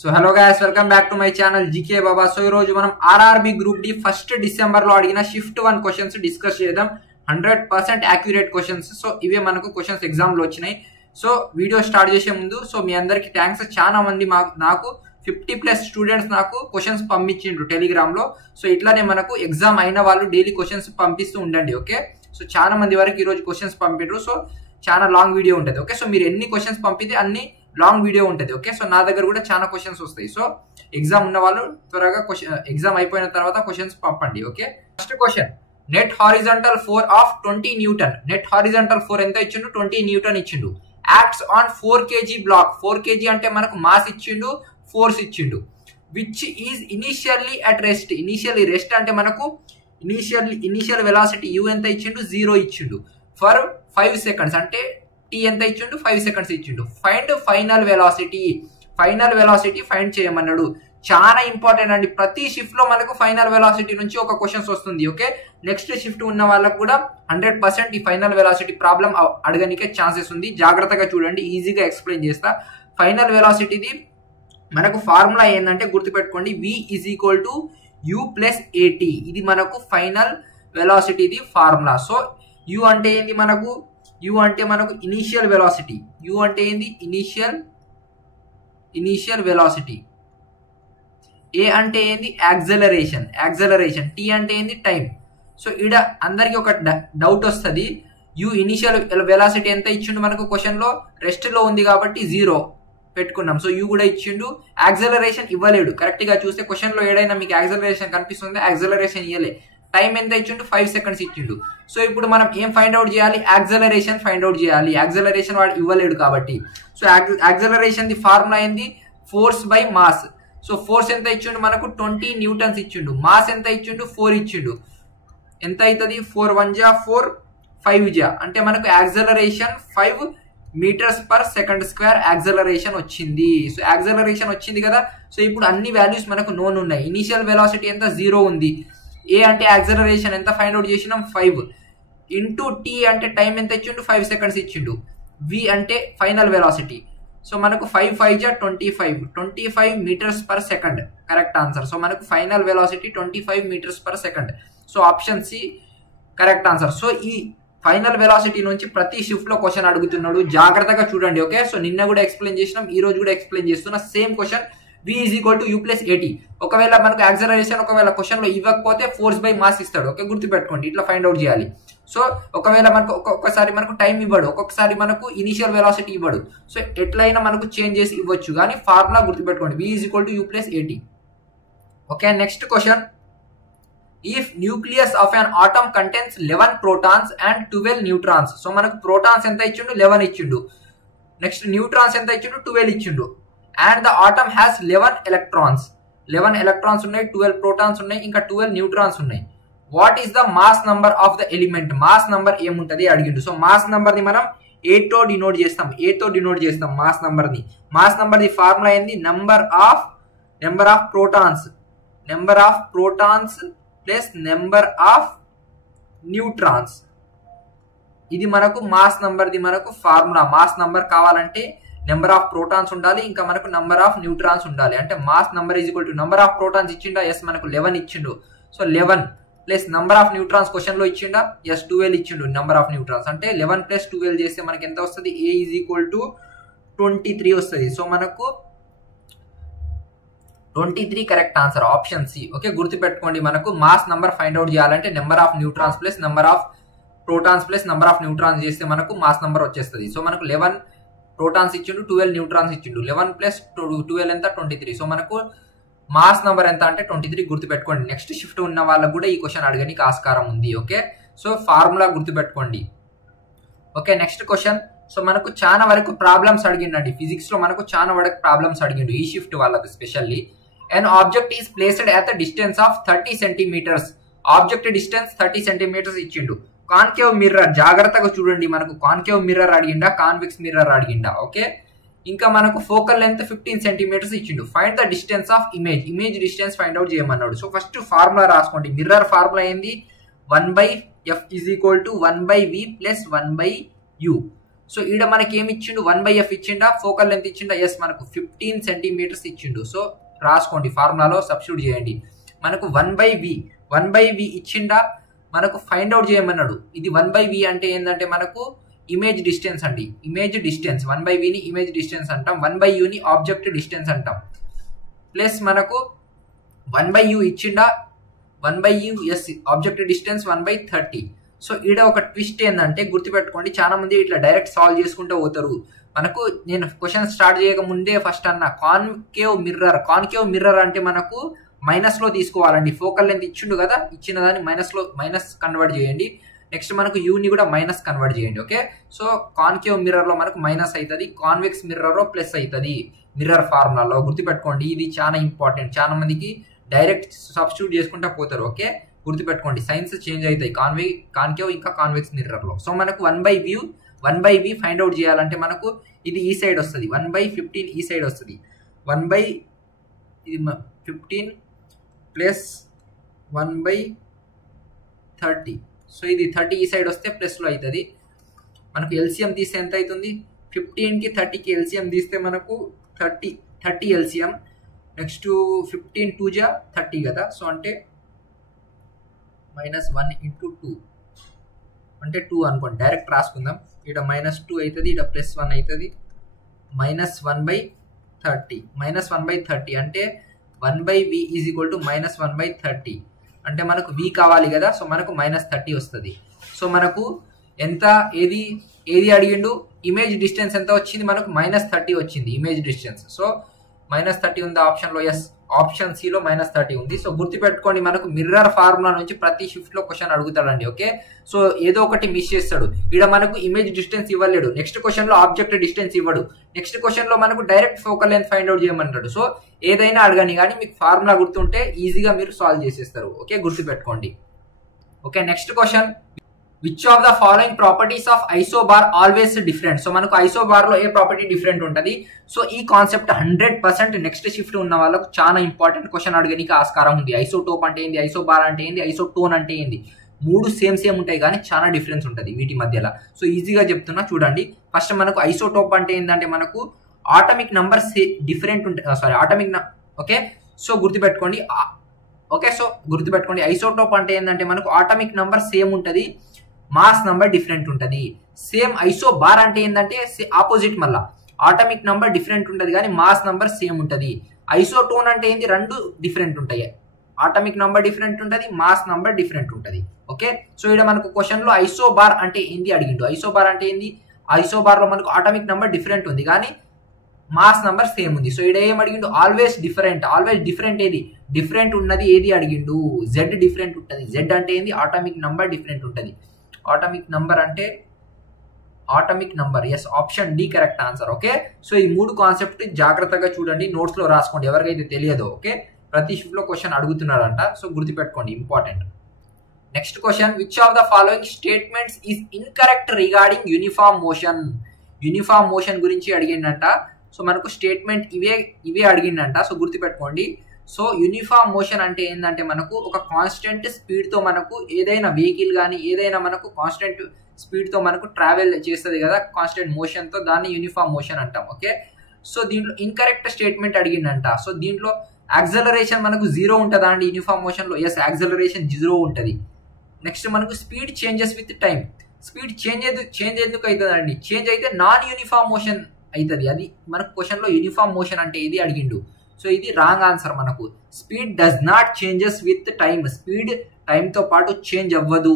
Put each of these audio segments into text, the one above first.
So hello guys, welcome back to my channel GK Baba. So ఈ రోజు మనం RRB group D 1 December లో అడిగిన షిఫ్ట్ 1 క్వశ్చన్స్ డిస్కస్ చేద్దాం. 100% యాక్యురేట్ క్వశ్చన్స్. సో ఇవే మనకు క్వశ్చన్స్ ఎగ్జామ్ లో వచ్చినాయి. సో వీడియో స్టార్ట్ చేసే ముందు సో మీ అందరికి థ్యాంక్స్. చాలా మంది నాకు 50+ స్టూడెంట్స్ నాకు క్వశ్చన్స్ పంపించిండ్రు టెలిగ్రామ్ లో. సో ఇట్లానే మనకు ఎగ్జామ్ అయిన వాళ్ళు డైలీ క్వశ్చన్స్ పంపిస్తూ ఉండండి. ఓకే, సో చాలా మంది వరకు ఈ రోజు క్వశ్చన్స్ పంపిండ్రు. సో చాలా లాంగ్ వీడియో ఉంటుంది. ఓకే, సో మీరు ఎన్ని క్వశ్చన్స్ పంపితే అన్ని లాంగ్ వీడియో ఉంటుంది. ఓకే, సో నా దగ్గర కూడా చాలా క్వశ్చన్స్ వస్తాయి. సో ఎగ్జామ్ ఉన్న వాళ్ళు త్వరగా ఎగ్జామ్ అయిపోయిన తర్వాత క్వశ్చన్స్ పంపండి. Okay, first question, net horizontal 4 of 20 newton. Net horizontal 4 ఎంత ఇచ్చిండు? 20 న్యూటన్ ఇచ్చిండు. Acts on 4 kg block. 4 kg అంటే మనకు మాస్ ఇచ్చిండు, ఫోర్స్ ఇచ్చిండు. Which is initially at rest. Initially rest అంటే మనకు ఇనిషియల్ వెలాసిటీ u ఎంత ఇచ్చిండు? 0 ఇచ్చిండు. ఫర్ 5 సెకండ్స్ అంటే t ఎంత ఇచ్చిండు? 5 సెకండ్స్ ఇచ్చిండు. Find final velocity. Final velocity find చేయమన్నాడు. చాలా ఇంపార్టెంట్ అండి. ప్రతి షిఫ్ట్ లో మనకు ఫైనల్ వెలాసిటీ నుంచి ఒక క్వశ్చన్స్ వస్తుంది. ఓకే, నెక్స్ట్ షిఫ్ట్ ఉన్న వాళ్ళకు కూడా 100% ఈ ఫైనల్ వెలాసిటీ ప్రాబ్లం అడగనికే ఛాన్సెస్ ఉంది. జాగ్రత్తగా చూడండి, ఈజీగా ఎక్స్ప్లెయిన్ చేస్తా. ఫైనల్ వెలాసిటీది మనకు ఫార్ములా ఏంటంటే గుర్తుపెట్టుకోండి, v = u + at. ఇది మనకు ఫైనల్ వెలాసిటీది ఫార్ములా. సో u అంటే ఏంది? మనకు u అంటే మనకు ఇనిషియల్ వెలాసిటీ. u అంటే ఏంది? Initial velocity. a అంటే ఏంది? యాక్సలరేషన్. t అంటే ఏంది? టైం. సో ఈడ అందరికి ఒక డౌట్ వస్తుంది. u ఇనిషియల్ వెలాసిటీ ఎంత ఇచ్చిండు మనకు క్వశ్చన్ లో? రెస్ట్ లో ఉంది కాబట్టి 0 పెట్టుకున్నాం. సో u కూడా ఇచ్చిండు. యాక్సలరేషన్ ఇవ్వలేడు. కరెక్ట్ గా చూస్తే క్వశ్చన్ లో ఏడైనా మీకు యాక్సలరేషన్ కనిపిస్తుంది? యాక్సలరేషన్ ఇవ్వలే. టైం ఎంత ఇచ్చిండు? 5 సెకండ్స్ ఇచ్చిండు. సో ఇప్పుడు మనం ఏం ఫైండ్ అవుట్ చేయాలి? యాక్సలరేషన్ ఫైండ్ అవుట్ చేయాలి. యాక్సలరేషన్ వాడు ఇవ్వలేడు కాబట్టి. సో యాక్సలరేషన్ ది ఫార్ములా ఏంది? Force by mass. So force ఎంత ఇచ్చిండు మనకు? 20 న్యూటన్స్ ఇచ్చిండు. మాస్ ఎంత ఇచ్చిండు? 4 ఇచ్చిండు. ఎంత అవుతుంది? 4 1 జా 4 5 జా అంటే మనకు acceleration 5 metres per second square acceleration వచ్చింది. సో యాక్సలరేషన్ వచ్చింది కదా. సో ఇప్పుడు అన్ని వాల్యూస్ మనకు నోన్ ఉన్నాయి. ఇనిషియల్ వెలాసిటీ ఎంత? 0 ఉంది. ఏ అంటే యాక్సలరేషన్ ఎంత ఫైండ్ అవుట్ చేసినాం? 5 ఇంటూ టీ అంటే టైం ఎంత ఇచ్చిండు? 5 సెకండ్స్ ఇచ్చిండు. వి అంటే ఫైనల్ వెలాసిటీ. సో మనకు 5 5 జా 25 metres per second correct answer. So మనకు final velocity 25 metres per second. So option C correct answer. So ఈ ఫైనల్ వెలాసిటీ నుంచి ప్రతి షిఫ్ట్ లో క్వశ్చన్ అడుగుతున్నాడు. జాగ్రత్తగా చూడండి. ఓకే, సో నిన్న కూడా ఎక్స్ప్లెయిన్ చేసినాం, ఈ రోజు కూడా ఎక్స్ప్లెయిన్ చేస్తున్నా. Same question, v = u + at. ఒకవేళ మనకు యాక్సలరేషన్ ఒకవేళ క్వశ్చన్ లో ఇవ్వకపోతే ఫోర్స్ బై మాస్ ఇస్తాడు. ఓకే, గుర్తుపెట్టుకోండి, ఇట్లా ఫైండ్ అవుట్ చేయాలి. సో ఒకవేళ మనకు ఒక్కొక్కసారి మనకు టైం ఇవ్వడు, ఒక్కొక్కసారి మనకు ఇనిషియల్ వెలాసిటీ ఇవ్వడు. సో ఎట్లయినా మనకు చేంజ్ చేసి ఇవ్వచ్చు, కానీ ఫార్ములా గుర్తుపెట్టుకోండి, v = u + at. Okay, next question, if nucleus of an atom contains 11 protons and 12 neutrons. So మనకు ప్రోటాన్స్ ఎంత ఇచ్చిండు? 11 ఇచ్చిండు. నెక్స్ట్ న్యూట్రాన్స్ ఎంత ఇచ్చిండు? 12 ఇచ్చిండు. And the atom has 11 electrons. 11 electrons ఉన్నాయి, 12 ప్రోటాన్స్ ఉన్నాయి, ఇంకా 12 న్యూట్రాన్స్ ఉన్నాయి. What is the mass number of the element? Mass number ఏముంటది అడిగిండు. సో మాస్ నంబర్ ని మనం ఏ తో డినోట్ చేస్తాం. మాస్ నంబర్ ని. మాస్ నంబర్ ది ఫార్ములా ఏంది? Number of protons plus number of neutrons. ఇది మనకు మాస్ నంబర్ ది మనకు ఫార్ములా. మాస్ నంబర్ కావాలంటే నెంబర్ ఆఫ్ ప్రోటాన్స్ ఉండాలి, ఇంకా మనకు నెంబర్ ఆఫ్ న్యూట్రాన్స్ ఉండాలి. అంటే mass number = number of protons ఇచ్చిండా? ఎస్, మనకు 11 ఇచ్చిండు. So 11 plus number of neutrons question లో ఇచ్చిండా? ఎస్, 12 ఇచ్చిండు. నెంబర్ ఆఫ్ న్యూట్రాన్స్ అంటే 11 + 12 చేస్తే మనకి ఎంత వస్తుంది? a = 23 వస్తుంది. సో మనకు 23 correct answer, option C. Okay, గుర్తుపెట్టుకోండి, మనకు మాస్ నంబర్ ఫైండ్ అవుట్ చేయాలంటే number of neutrons plus number of protons plus number of neutrons చేస్తే మనకు మాస్ నంబర్ వచ్చేస్తుంది. సో మనకు 11 ప్రోటాన్స్ ఇచ్చిండు, 12 న్యూట్రాన్స్ ఇచ్చిండు. 11 + 12 ఎంత? 23. సో మనకు మాస్ నంబర్ ఎంత అంటే 23. గుర్తుపెట్టుకోండి, నెక్స్ట్ షిఫ్ట్ ఉన్న వాళ్ళకు కూడా ఈ క్వశ్చన్ అడగడానికి ఆస్కారం ఉంది. ఓకే, సో ఫార్ములా గుర్తుపెట్టుకోండి. Okay, next question. సో మనకు చాలా వరకు ప్రాబ్లమ్స్ అడిగిండండి ఫిజిక్స్ లో. మనకు చాలా వరకు ప్రాబ్లమ్స్ అడిగిండు ఈ షిఫ్ట్ వాళ్ళకు specially. an object is placed at the distance of 30 centimeters. Object distance 30 centimeters ఇచ్చిండు. కాన్కేవ్ మిర్రర్, జాగ్రత్తగా చూడండి, మనకు కాన్కేవ్ మిర్రర్ అడిగిండా, కాన్వెక్స్ మిర్రర్ అడిగిండా. ఓకే, ఇంకా మనకు ఫోకల్ లెంత్ 15 centimeters ఇచ్చిండు. Find the distance of image distance find out చేయమన్నాడు. సో ఫస్ట్ ఫార్ములా రాసుకోండి. మిర్రర్ ఫార్ములా ఏంది? 1/f = 1/v + 1/u. సో ఈడ మనకి ఏమి ఇచ్చిండు 1/f ఇచ్చిండా, ఫోకల్ లెంత్ ఇచ్చిండా, ఎస్ మనకు 15 సెంటీమీటర్స్ ఇచ్చిండు. సో రాసుకోండి, ఫార్ములాలో సబ్స్టిట్యూట్ చేయండి. మనకు 1/v ఇచ్చిండా, మనకు ఫైండ్ అవుట్ చేయమన్నాడు. ఇది 1/v అంటే ఏంటంటే మనకు ఇమేజ్ డిస్టెన్స్ అండి, ఇమేజ్ డిస్టెన్స్. 1/vని ఇమేజ్ డిస్టెన్స్ అంటాం, 1/uని ఆబ్జెక్ట్ డిస్టెన్స్ అంటాం. ప్లస్ మనకు 1/u ఇచ్చిండా, 1/u yes object distance 1/30. So ఈడ ఒక ట్విస్ట్ ఏంటంటే గుర్తుపెట్టుకోండి, చాలా మంది ఇట్లా డైరెక్ట్ సాల్వ్ చేసుకుంటూ పోతారు. మనకు నేను క్వశ్చన్ స్టార్ట్ చేయక ముందే ఫస్ట్ అన్న కాన్కేవ్ మిర్రర్ అంటే మనకు మైనస్ లో తీసుకోవాలండి. ఫోకల్ లెంత్ ఇచ్చిండు కదా, ఇచ్చిన దాన్ని మైనస్ కన్వర్ట్ చేయండి. నెక్స్ట్ మనకు యూని కూడా మైనస్ కన్వర్ట్ చేయండి. ఓకే, సో కాన్కేవ్ మిర్రర్ లో మనకు మైనస్ అవుతుంది, కాన్వెక్స్ మిర్రర్ లో ప్లస్ అవుతుంది. మిర్రర్ ఫార్ములాలో గుర్తుపెట్టుకోండి, ఇది చాలా ఇంపార్టెంట్. చాలా మందికి డైరెక్ట్ సబ్స్టిట్యూట్ చేసుకుంటా పోతారు. ఓకే, గుర్తుపెట్టుకోండి, సైన్స్ చేంజ్ అవుతాయి కాన్కేవ్ ఇంకా కాన్వెక్స్ మిర్రర్ లో. సో మనకు 1/v ఫైండ్ అవుట్ చేయాలంటే మనకు ఇది ఈ సైడ్ వస్తుంది, 1/15 ఈ సైడ్ వస్తుంది. 1/15 ప్లస్ 1/30. సో ఇది 30 ఈ సైడ్ వస్తే ప్లస్లో అవుతుంది. మనకు ఎల్సిఎం తీస్తే ఎంత అవుతుంది? 15కి 30కి ఎల్సిఎం తీస్తే మనకు 30 ఎల్సిఎం. నెక్స్ట్ 15 2 జా 30 కదా, సో అంటే -1 × 2 అంటే 2 అనుకోండి, డైరెక్ట్ రాసుకుందాం. ఇక్కడ -2 అవుతుంది, ఇక్కడ +1 అవుతుంది. -1/30 -1/30 అంటే 1/v ఈజ్ ఈక్వల్ టు -1/30 అంటే మనకు v కావాలి కదా, సో మనకు -30 వస్తుంది. సో మనకు ఎంత ఏది అడిగిండు? ఇమేజ్ డిస్టెన్స్ ఎంత వచ్చింది? మనకు -30 వచ్చింది ఇమేజ్ డిస్టెన్స్. సో -30 ఉంది ఆప్షన్లో, ఎస్ ఆప్షన్ సిలో -30 ఉంది. సో గుర్తుపెట్టుకోండి, మనకు మిర్రర్ ఫార్ములా నుంచి ప్రతి షిఫ్ట్ లో క్వశ్చన్ అడుగుతాడండి. ఓకే, సో ఏదో ఒకటి మిస్ చేస్తాడు. ఇక్కడ మనకు ఇమేజ్ డిస్టెన్స్ ఇవ్వలేడు, నెక్స్ట్ క్వశ్చన్ లో ఆబ్జెక్ట్ డిస్టెన్స్ ఇవ్వడు, నెక్స్ట్ క్వశ్చన్ లో మనకు direct focal length find out చేయమంటాడు. సో ఏదైనా అడగని కానీ మీకు ఫార్ములా గుర్తుంటే ఈజీగా మీరు సాల్వ్ చేసేస్తారు. ఓకే, గుర్తుపెట్టుకోండి. Okay, next question, which of the following properties of isobar always different? So మనకు ఐసోబార్ లో ఏ ప్రాపర్టీ డిఫరెంట్ ఉంటుంది? సో ఈ కాన్సెప్ట్ 100% నెక్స్ట్ షిఫ్ట్ ఉన్న వాళ్ళకు చాలా ఇంపార్టెంట్ క్వశ్చన్ అడగడానికి ఆస్కారం ఉంది. ఐసోటోప్ అంటే ఏంది, ఐసోబార్ అంటే ఏంది, ఐసోటోన్ అంటే ఏంది? మూడు సేమ్ ఉంటాయి కానీ చాలా డిఫరెన్స్ ఉంటుంది వీటి మధ్యలో. సో ఈజీగా చెప్తున్నా చూడండి. ఫస్ట్ మనకు ఐసోటోప్ అంటే ఏంటంటే మనకు ఆటమిక్ నంబర్ డిఫరెంట్ ఉంటాయి, ఆటమిక్. ఓకే, సో గుర్తుపెట్టుకోండి. ఓకే, సో గుర్తుపెట్టుకోండి, ఐసోటోప్ అంటే ఏంటంటే మనకు ఆటమిక్ నంబర్ సేమ్ ఉంటుంది, మాస్ నంబర్ డిఫరెంట్ ఉంటుంది. సేమ్ ఐసోబార్ అంటే ఏంటంటే ఆపోజిట్, మళ్ళా ఆటమిక్ నంబర్ డిఫరెంట్ ఉంటుంది కానీ మాస్ నంబర్ సేమ్ ఉంటుంది. ఐసోటోన్ అంటే ఏంటి? రెండు డిఫరెంట్ ఉంటాయి, ఆటమిక్ నంబర్ డిఫరెంట్ ఉంటుంది, మాస్ నంబర్ డిఫరెంట్ ఉంటుంది. ఓకే, సో ఇక్కడ మనకు క్వశ్చన్ లో ఐసోబార్ అంటే ఏంది అడిగిండు. ఐసోబార్ అంటే ఏంది? ఐసోబార్ లో మనకు ఆటమిక్ నంబర్ డిఫరెంట్ ఉంది కానీ మాస్ నంబర్ సేమ్ ఉంది. సో ఇక్కడ ఏం అడిగిండు? Always different. ఆల్వేస్ డిఫరెంట్ ఏది? డిఫరెంట్ ఉన్నది ఏది అడిగిండు? జెడ్ డిఫరెంట్ ఉంటుంది. జెడ్ అంటే ఏంది? ఆటమిక్ నంబర్ డిఫరెంట్ ఉంటుంది. ఆటమిక్ నంబర్ అంటే atomic number, yes option D correct answer. Okay, so ఈ మూడు కాన్సెప్ట్ జాగ్రత్తగా చూడండి, నోట్స్ లో రాసుకోండి ఎవరికైతే తెలియదో. ఓకే, ప్రతి షిఫ్ట్ లో క్వశ్చన్ అడుగుతున్నాడంట, సో గుర్తుపెట్టుకోండి, important. Next question, which of the following statements is incorrect regarding uniform motion? Uniform motion గురించి అడిగిందంట. సో మనకు స్టేట్మెంట్ ఇవే అడిగిందంట. సో గుర్తుపెట్టుకోండి. సో యూనిఫామ్ మోషన్ అంటే ఏంటంటే మనకు ఒక కాన్స్టెంట్ స్పీడ్ తో మనకు ఏదైనా వెహికల్ కానీ ఏదైనా మనకు కాన్స్టెంట్ స్పీడ్ తో మనకు ట్రావెల్ చేస్తుంది కదా, కాన్స్టెంట్ మోషన్ తో, దాన్ని యూనిఫామ్ మోషన్ అంటాం. ఓకే, సో దీంట్లో ఇన్కరెక్ట్ స్టేట్మెంట్ అడిగిందంట. సో దీంట్లో యాక్సలరేషన్ మనకు 0 ఉంటుందా అండి యూనిఫామ్ మోషన్ లో? ఎస్, యాక్సలరేషన్ 0 ఉంటుంది. నెక్స్ట్ మనకు speed changes with time. Speed change ఎందుకు అవుతుంది అండి? చేంజ్ అయితే నాన్ యూనిఫామ్ మోషన్ అవుతుంది. అది మనకు క్వశ్చన్ లో యూనిఫామ్ మోషన్ అంటే ఇది అడిగిండు. సో ఇది రాంగ్ ఆన్సర్. మనకు speed does not changes with time. Speed టైంతో పాటు చేంజ్ అవ్వదు.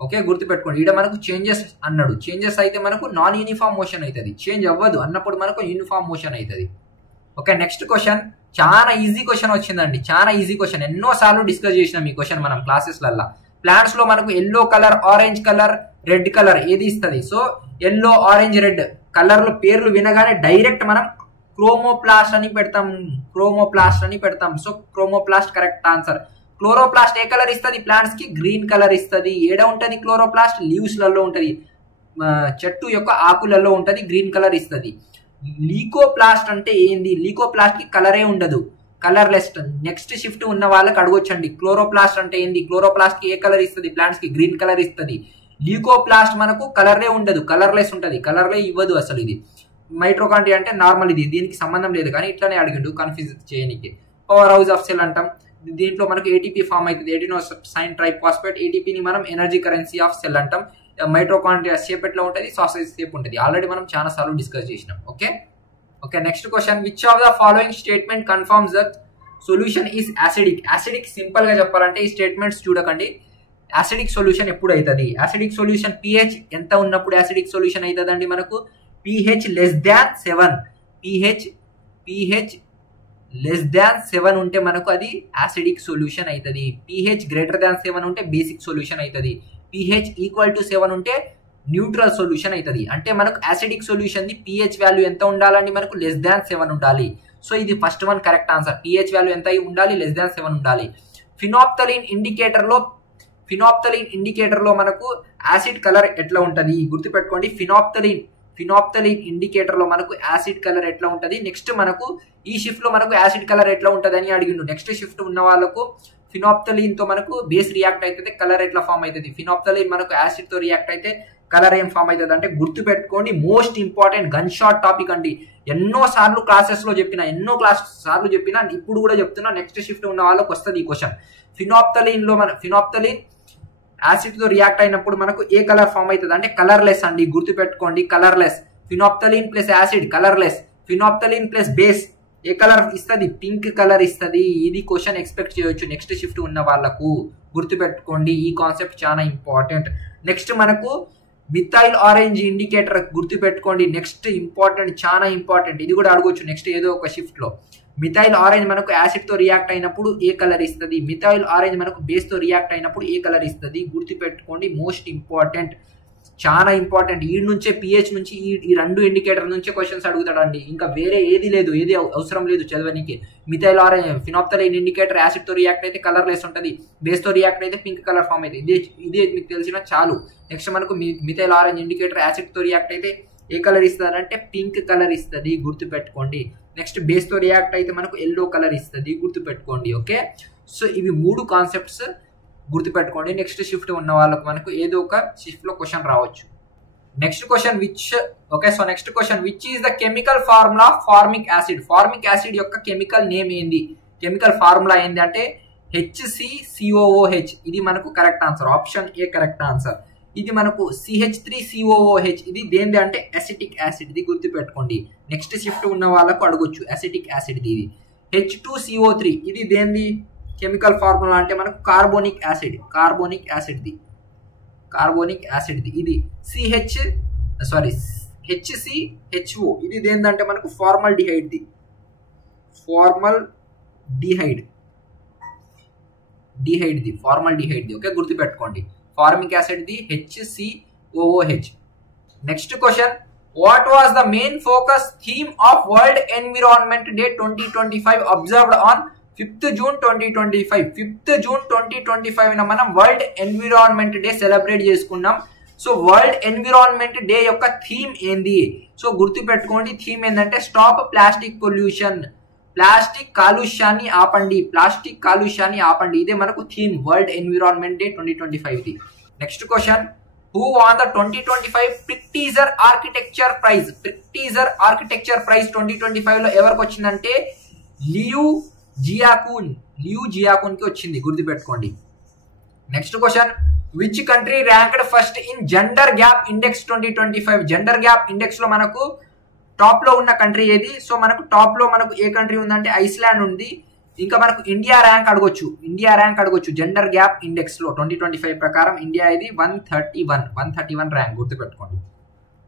ఓకే, గుర్తుపెట్టుకోండి. ఇక్కడ మనకు చేంజెస్ అన్నాడు, చేంజెస్ అయితే మనకు నాన్ యూనిఫామ్ మోషన్ అవుతుంది. చేంజ్ అవ్వదు అన్నప్పుడు మనకు యూనిఫామ్ మోషన్ అవుతుంది. ఓకే, నెక్స్ట్ క్వశ్చన్ చాలా ఈజీ క్వశ్చన్ వచ్చిందండి, చాలా ఈజీ క్వశ్చన్. ఎన్నోసార్లు డిస్కస్ చేసినాం ఈ క్వశ్చన్ మనం క్లాసెస్లల్లో. ప్లాంట్స్ లో మనకు yellow colour, orange colour, red colour ఏది ఇస్తుంది? సో ఎల్లో, ఆరెంజ్, రెడ్ కలర్ల పేర్లు వినగానే డైరెక్ట్ మనం క్రోమోప్లాస్ట్ అని పెడతాం. So chromoplast correct answer. Chloroplast ఏ కలర్ ఇస్తుంది? ప్లాంట్స్ కి గ్రీన్ కలర్ ఇస్తుంది. ఏడ ఉంటది క్లోరోప్లాస్ట్? లీవ్స్ లలో ఉంటది, చెట్టు యొక్క ఆకులలో ఉంటది, గ్రీన్ కలర్ ఇస్తుంది. లీకోప్లాస్ట్ అంటే ఏంది? లీకోప్లాస్ట్ కి కలరే ఉండదు, కలర్లెస్. నెక్స్ట్ షిఫ్ట్ ఉన్న వాళ్ళకి అడగొచ్చండి, క్లోరోప్లాస్ట్ అంటే ఏంది? క్లోరోప్లాస్ట్ కి ఏ కలర్ ఇస్తుంది? ప్లాంట్స్ కి గ్రీన్ కలర్ ఇస్తుంది. ల్యూకోప్లాస్ట్ మనకు కలరే ఉండదు, కలర్లెస్ ఉంటుంది, కలర్లే ఇవ్వదు అసలు. ఇది మైట్రోకాండ్రియా అంటే నార్మల్, ఇది దీనికి సంబంధం లేదు కానీ ఇట్లానే అడిగిండు కన్ఫ్యూజ్ చేయడానికి. పవర్ హౌస్ ఆఫ్ సెల్ అంటాం. దీంట్లో మనకు ఏటీపీ ఫామ్ అవుతుంది, ఎడినోసైన్ ట్రైఫాస్ఫేట్. ఏటీపీని మనం ఎనర్జీ కరెన్సీ ఆఫ్ సెల్ అంటాం. మైట్రోకాండ్రియా షేప్ ఎట్లా ఉంటుంది, సాసేజ్ షేప్ ఉంటుంది. ఆల్రెడీ మనం చాలా సార్లు డిస్కస్ చేసినాం. Okay okay next question, which of the following statement confirms that solution is acidic. Acidic simple గా చెప్పాలంటే ఈ స్టేట్మెంట్స్ చూడకండి. యాసిడిక్ సొల్యూషన్ ఎప్పుడు అవుతుంది? యాసిడిక్ సొల్యూషన్ pH ఎంత ఉన్నప్పుడు యాసిడిక్ సొల్యూషన్ అవుతుందండి మనకు? pH less than 7. pH less than 7 ఉంటే మనకు అది యాసిడిక్ సొల్యూషన్ అవుతుంది. pH గ్రేటర్ దాన్ 7 ఉంటే బేసిక్ సొల్యూషన్ అవుతుంది. pH ఈక్వల్ టు 7 ఉంటే న్యూట్రల్ సొల్యూషన్ అవుతుంది. అంటే మనకు acidic solution the pH value ఎంత ఉండాలండి మనకు? లెస్ దాన్ 7 ఉండాలి. సో ఇది first one correct answer. pH value ఎంత ఉండాలి? లెస్ దాన్ 7 ఉండాలి. ఫినాప్థలిన్ ఇండికేటర్ లో మనకు యాసిడ్ కలర్ ఎట్లా ఉంటది గుర్తుపెట్టుకోండి. ఫినాప్థలిన్ ఇండికేటర్ లో మనకు యాసిడ్ కలర్ ఎట్లా ఉంటది. నెక్స్ట్ మనకు ఈ షిఫ్ట్ లో మనకు యాసిడ్ కలర్ ఎట్లా ఉంటది అని అడిగిండు. నెక్స్ట్ షిఫ్ట్ ఉన్న వాళ్ళకు ఫినాప్థలిన్ తో మనకు బేస్ రియాక్ట్ అయితే కలర్ ఎట్లా ఫామ్ అవుతుంది, ఫినాప్థలిన్ మనకు యాసిడ్ తో రియాక్ట్ అయితే కలర్ ఏం ఫామ్ అవుతుంది అంటే గుర్తుపెట్టుకోండి. Most important gun shot topic అండి. ఎన్నో సార్లు క్లాసెస్ లో చెప్పిన, ఇప్పుడు కూడా చెప్తున్నా. నెక్స్ట్ షిఫ్ట్ ఉన్న వాళ్ళకి వస్తుంది ఈ క్వశ్చన్. ఫినాప్థలిన్ యాసిడ్ తో రియాక్ట్ అయినప్పుడు మనకు ఏ కలర్ ఫామ్ అవుతుంది అంటే కలర్లెస్ అండి. గుర్తుపెట్టుకోండి, colourless. Phenolphthalein plus acid colourless. Phenolphthalein plus base ఏ కలర్ ఇస్తుంది? పింక్ కలర్ ఇస్తుంది. ఇది క్వశ్చన్ ఎక్స్పెక్ట్ చేయొచ్చు నెక్స్ట్ షిఫ్ట్ ఉన్న వాళ్ళకు. గుర్తుపెట్టుకోండి, ఈ కాన్సెప్ట్ చాలా ఇంపార్టెంట్. నెక్స్ట్ మనకు మిథైల్ ఆరెంజ్ ఇండికేటర్ గుర్తుపెట్టుకోండి. నెక్స్ట్ ఇంపార్టెంట్, చాలా ఇంపార్టెంట్. ఇది కూడా అడగొచ్చు నెక్స్ట్ ఏదో ఒక షిఫ్ట్ లో. మిథైల్ ఆరెంజ్ మనకు యాసిడ్ తో రియాక్ట్ అయినప్పుడు ఏ కలర్ ఇస్తుంది? మిథైల్ ఆరెంజ్ మనకు బేస్ తో రియాక్ట్ అయినప్పుడు ఏ కలర్ ఇస్తుంది? గుర్తుపెట్టుకోండి, మోస్ట్ ఇంపార్టెంట్, చాలా ఇంపార్టెంట్. ఈ నుంచే pH నుంచి ఈ రెండు ఇండికేటర్ నుంచే క్వశ్చన్స్ అడుగుతాడండి. ఇంకా వేరే ఏది లేదు, ఏది అవసరం లేదు చదవడానికి. మిథైల్ ఆరెంజ్ ఫినాప్థలిన్ ఇండికేటర్ యాసిడ్ తో రియాక్ట్ అయితే కలర్లెస్ ఉంటుంది, బేస్ తో రియాక్ట్ అయితే పింక్ కలర్ ఫామ్ అవుతుంది. ఇదే మీకు తెలిసిన చాలు. నెక్స్ట్ మనకు మిథైల్ ఆరెంజ్ ఇండికేటర్ యాసిడ్ తో రియాక్ట్ అయితే ఏ కలర్ ఇస్తుంది అంటే పింక్ కలర్ ఇస్తుంది. గుర్తుపెట్టుకోండి. నెక్స్ట్ బేస్ తో రియాక్ట్ అయితే మనకు ఎల్లో కలర్ ఇస్తుంది. గుర్తుపెట్టుకోండి. ఓకే, సో ఇవి 3 కాన్సెప్ట్స్ గుర్తుపెట్టుకోండి. నెక్స్ట్ షిఫ్ట్ ఉన్న వాళ్ళకు మనకు ఏదో ఒక షిఫ్ట్ లో క్వశ్చన్ రావచ్చు. Next question which is the chemical formula formic acid. Formic acid యొక్క కెమికల్ నేమ్ ఏంది? కెమికల్ ఫార్ములా ఏంది అంటే HCCOOH. ఇది మనకు correct answer. Option A correct answer. ఇది మనకు CH3COOH. ఇది దేంది అంటే అసిటిక్ యాసిడ్. ఇది గుర్తుపెట్టుకోండి. నెక్స్ట్ షిఫ్ట్ ఉన్న వాళ్ళకు అడగొచ్చు అసిటిక్ యాసిడ్. ఇది H2CO3. ఇది దేంది కెమికల్ ఫార్ములా అంటే మనకు కార్బోనిక్ యాసిడ్. ఇది HCHO. ఇది దేందంటే మనకు ఫార్మల్డిహైడ్. ఓకే, గుర్తుపెట్టుకోండి. ఫార్మిక్ యాసిడ్ ది HCOOH. Next question, what was the main focus theme of world environment day 2025 observed on 5th June 2025? 5th June 2025 మనం వరల్డ్ ఎన్విరాన్మెంట్ డే సెలబ్రేట్ చేసుకున్నాం. సో వరల్డ్ ఎన్విరాన్మెంట్ డే యొక్క theme ఏంది? So గుర్తుపెట్టుకోండి, theme ఏంటంటే stop plastic pollution. Plastic కాలుష్యాన్ని ఆపండి. ఇదే మనకు థీమ్ వరల్డ్ ఎన్విరాన్మెంట్ డే 2025 ది. Next question, who won the 2025 ప్రిక్టీజర్ architecture prize? 2025 లో ఎవరికి వచ్చిందంటే లియూ జియాకున్ కి వచ్చింది. గుర్తుపెట్టుకోండి. Next question, which country ranked first in gender gap index 2025? Gender gap index లో మనకు టాప్ లో ఉన్న కంట్రీ ఏది? సో మనకు టాప్ లో మనకు ఏ కంట్రీ ఉందంటే ఐస్లాండ్ ఉంది. ఇంకా మనకు ఇండియా ర్యాంక్ అడగొచ్చు జెండర్ గ్యాప్ ఇండెక్స్ లో 2025 ప్రకారం ఇండియా ఇది 131 ర్యాంక్. గుర్తుపెట్టుకోండి.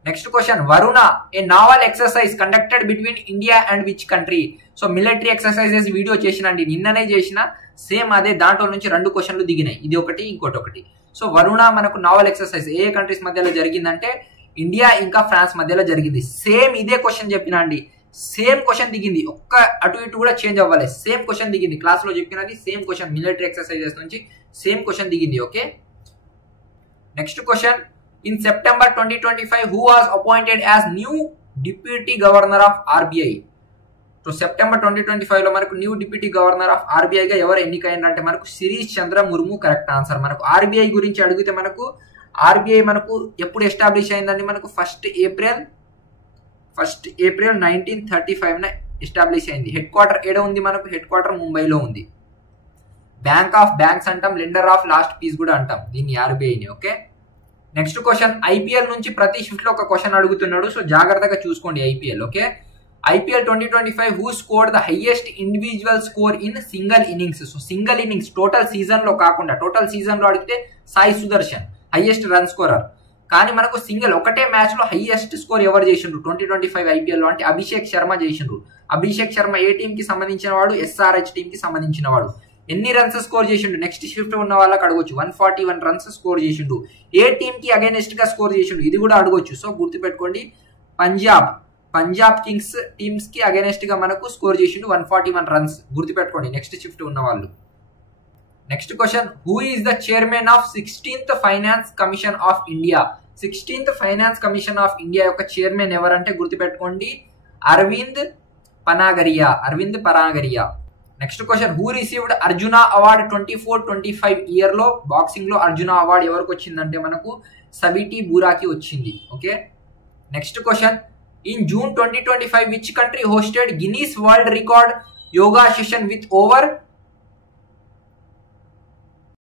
Next question, Varuna a naval exercise conducted between India and which country? So military exercises video చేసినండి, నిన్ననే చేసిన. సేమ్ అదే దాంట్లో నుంచి 2 క్వశ్చన్లు దిగినాయి, ఇది ఒకటి ఇంకోటి ఒకటి. సో వరుణ మనకు నావల్ ఎక్సర్సైజ్ ఏ కంట్రీస్ మధ్యలో జరిగిందంటే ఇండియా ఇంకా ఫ్రాన్స్ మధ్యలో జరిగింది. సేమ్ ఇదే క్వశ్చన్ చెప్పినా అండి, సేమ్ క్వశ్చన్ దిగింది, ఒక్క అటు ఇటు కూడా చేంజ్ అవ్వాలి. సేమ్ క్వశ్చన్ దిగింది, క్లాస్ లో చెప్పినది సేమ్ క్వశ్చన్, మిలిటరీ ఎక్సర్సైజెస్ నుంచి సేమ్ క్వశ్చన్ దిగింది. Okay, next question, in September 2025 who was appointed as new deputy governor of RBI? So September 2025 లో మనకు new deputy governor of RBI గా ఎవరు ఎన్నికైనారంటే మనకు శిరీష్ చంద్ర ముర్ము కరెక్ట్ ఆన్సర్. మనకు RBI గురించి అడిగితే మనకు ఆర్బీఐ మనకు ఎప్పుడు ఎస్టాబ్లిష్ అయిందండి? మనకు 1st April 1935 ఎస్టాబ్లిష్ అయింది. హెడ్ క్వార్టర్ ఏడ ఉంది? మనకు హెడ్ క్వార్టర్ ముంబైలో ఉంది. బ్యాంక్ ఆఫ్ బ్యాంక్స్ అంటాం, లెండర్ ఆఫ్ లాస్ట్ పీస్ కూడా అంటాం దీన్ని ఆర్బీఐని. ఓకే, నెక్స్ట్ క్వశ్చన్, ఐపీఎల్ నుంచి ప్రతి షిఫ్ట్ లో ఒక క్వశ్చన్ అడుగుతున్నాడు, సో జాగ్రత్తగా చూసుకోండి IPL. Okay, IPL 2025 who scored the highest individual score in single innings? So single innings, total season లో కాకుండా, టోటల్ సీజన్ లో అడిగితే Sai Sudarshan highest run scorer. కానీ మనకు సింగిల్ ఒకటే మ్యాచ్ లో హైయెస్ట్ స్కోర్ ఎవరు చేసిండ్రు 2025 ఐపీఎల్ లో అంటే అభిషేక్ శర్మ చేసిండ్రు. అభిషేక్ శర్మ ఏ టీం కి సంబంధించిన వాడు? ఎస్ఆర్హెచ్ టీం కి సంబంధించిన వాడు. ఎన్ని రన్స్ స్కోర్ చేసిండు? నెక్స్ట్ షిఫ్ట్ ఉన్న వాళ్ళకి అడగొచ్చు. 141 రన్స్ స్కోర్ చేసిండు. ఏ టీం కి అగైనెస్ట్ గా స్కోర్ చేసిండు? ఇది కూడా అడగొచ్చు. సో గుర్తుపెట్టుకోండి, పంజాబ్ కింగ్స్ టీమ్స్ కి అగైనెస్ట్ గా మనకు స్కోర్ చేసిండు 141 రన్స్. గుర్తుపెట్టుకోండి నెక్స్ట్ షిఫ్ట్ ఉన్న వాళ్ళు. Next question, who is the chairman of 16th finance commission of India? 16th finance commission of India యొక్క చైర్మన్ ఎవరంటే గుర్తుపెట్టుకోండి, Arvind Panagariya. Next question, who received Arjuna award 24-25 year లో? బాక్సింగ్ లో అర్జున అవార్డ్ ఎవరికి వచ్చిందంటే మనకు సబిటి బూరాకి వచ్చింది. Okay, next question, in June 2025 which country hosted Guinness world record yoga session with over